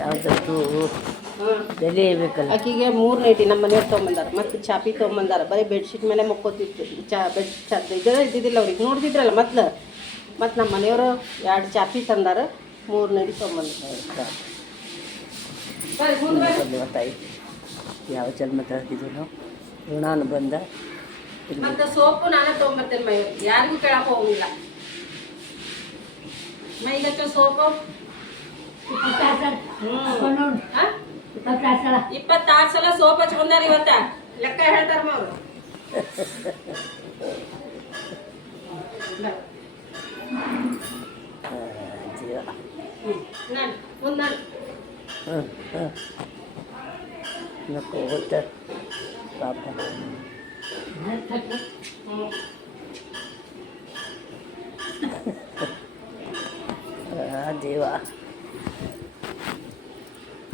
ಯಾವುದಕ್ಕೂ ಹಾಂ ಬೆಲೆ ಬೇಕಲ್ಲ. ಆಕಿಗೆ 3 ನೈಟಿ ನಮ್ಮ ಮನೆಯವ್ರು ತೊಗೊಂಬಂದಾರ, ಮತ್ತು ಚಾಪಿ ತೊಗೊಂಬಂದಾರ. ಬರೀ ಬೆಡ್ಶೀಟ್ ಮೇಲೆ ಮಕ್ಕೋತಿತ್ತು, ಇದರ ಇದ್ದಿದ್ದಿಲ್ಲ ಅವ್ರಿಗೆ, ನೋಡ್ತಿದ್ರಲ್ಲ ಮೊದ್ಲು. ಮತ್ತು ನಮ್ಮ ಮನೆಯವರು 2 ಚಾಪಿ ತಂದಾರ, 3 ನೈಟಿ ತೊಗೊಂಬಂದಾರ. ತಾಯಿ ಯಾವ ಜನ್ಮ ತಾಕಿದ್ರು ಋಣಾನು ಬಂದ. ಮತ್ತು ಸೋಪು ನಾನೇ ತೊಗೊಂಬರ್ತೇನೆ ಮೈ, ಯಾರಿಗೂ ಕೇಳಕ್ಕೆ ಹೋಗಿಲ್ಲ. ಮೈಗೆ ಹಚ್ಚೋ ಸೋಪು 26 ಸಲ ಸೋಪ್ ಹಚ್ಕೊಂಡಾರ ಇವತ್ತ, ಲೆಕ್ಕ ಹೇಳ್ತಾರ ಅವರು. ಜೀವ ನಾನು ಮುಂದೆ ನಕ್ಕು ಹೋಗುತ್ತೆ ಪಾಪ. ಜೀವ